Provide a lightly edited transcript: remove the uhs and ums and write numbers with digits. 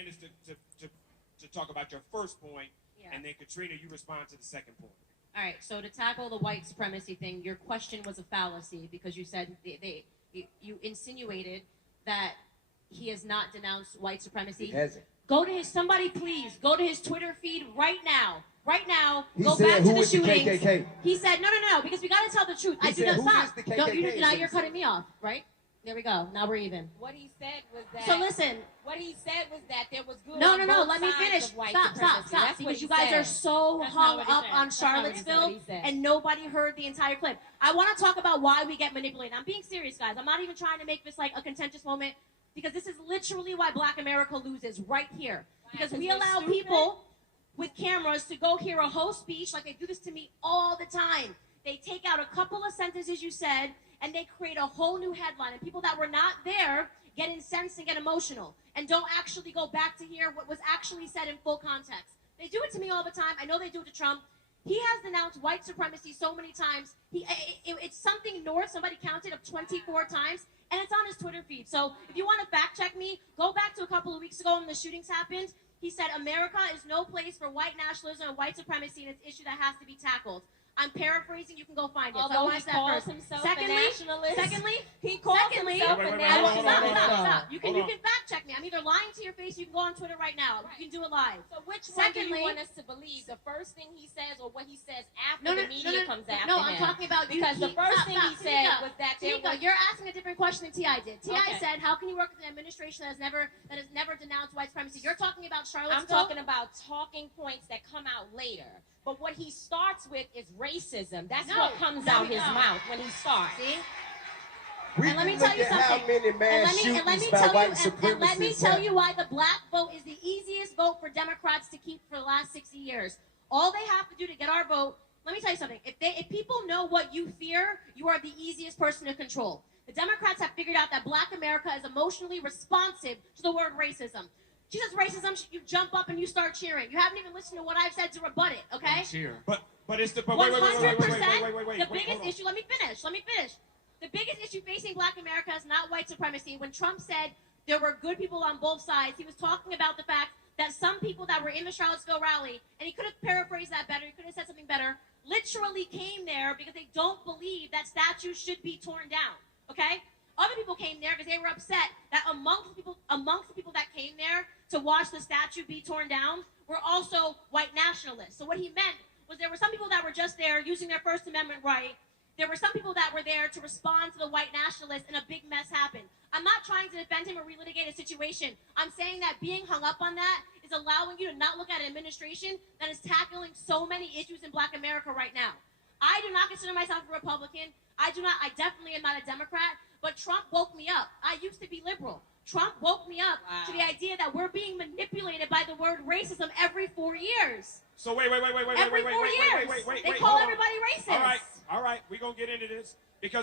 Ennis to talk about your first point, Yeah. and then Katrina, you respond to the second point. All right, so to tackle the white supremacy thing, your question was a fallacy because you said you insinuated that he has not denounced white supremacy. He hasn't. Go to his, somebody please, go to his Twitter feed right now. Right now, He go said, back to "Who the is the shootings. KKK?" He said, no, because we got to tell the truth. He I do said, not "Who stop. is the Don't, KKK?" now is you're what he cutting me off, right? There we go. Now we're even. What he said was that. So listen. What he said was that there was good. No. on both Let me sides finish. of white Stop. supremacy. That's what Because he you guys said. are so That's hung not what he up said. on That's not what Charlottesville, he said. and nobody heard the entire clip. I want to talk about why we get manipulated. I'm being serious, guys. I'm not even trying to make this like a contentious moment, because this is literally why Black America loses right here. Because we allow people with cameras to go hear a whole speech, like they do this to me all the time. They take out a couple of sentences you said, and they create a whole new headline. And people that were not there get incensed and get emotional, and don't actually go back to hear what was actually said in full context. They do it to me all the time. I know they do it to Trump. He has denounced white supremacy so many times. It's something north, somebody counted, of 24 times, and it's on his Twitter feed. So if you want to fact check me, go back to a couple of weeks ago when the shootings happened. He said, America is no place for white nationalism and white supremacy, and it's an issue that has to be tackled. I'm paraphrasing. You can go find it. Although so he calls himself a nationalist. Secondly, he calls himself a nationalist. Stop. You can fact check me. I'm either lying to your face. You can go on Twitter right now. You can do it live. So which one do you want us to believe? The first thing he says, or what he says after the media comes after him? No, I'm talking about because the first thing he said was that Tanika, you're asking a different question than T.I. did. T.I. said, "How can you work with an administration that has never denounced white supremacy?" You're talking about Charlottesville. I'm talking about talking points that come out later. But what he starts with is racism. That's what comes out his mouth when he starts. See? And let me tell you something. How many mass shootings by white supremacists? And let me tell you why the black vote is the easiest vote for Democrats to keep for the last 60 years. All they have to do to get our vote, let me tell you something. If people know what you fear, you are the easiest person to control. The Democrats have figured out that Black America is emotionally responsive to the word racism. She says racism, you jump up and you start cheering. You haven't even listened to what I've said to rebut it, okay? Cheer. But it's the 100%. The biggest issue. Let me finish. The biggest issue facing Black America is not white supremacy. When Trump said there were good people on both sides, he was talking about the fact that some people that were in the Charlottesville rally, and he could have paraphrased that better, he could have said something better, literally came there because they don't believe that statues should be torn down, okay? Other people came there because they were upset that amongst the people that came there to watch the statue be torn down were also white nationalists. So what he meant was there were some people that were just there using their First Amendment right. There were some people that were there to respond to the white nationalists, and a big mess happened. I'm not trying to defend him or relitigate a situation. I'm saying that being hung up on that is allowing you to not look at an administration that is tackling so many issues in Black America right now. I do not consider myself a Republican. I definitely am not a Democrat, but Trump woke me up. I used to be liberal. Trump woke me up to the idea that we're being manipulated by the word racism every 4 years. So wait. Every 4 years. They call everybody racist. All right. We're going to get into this. Because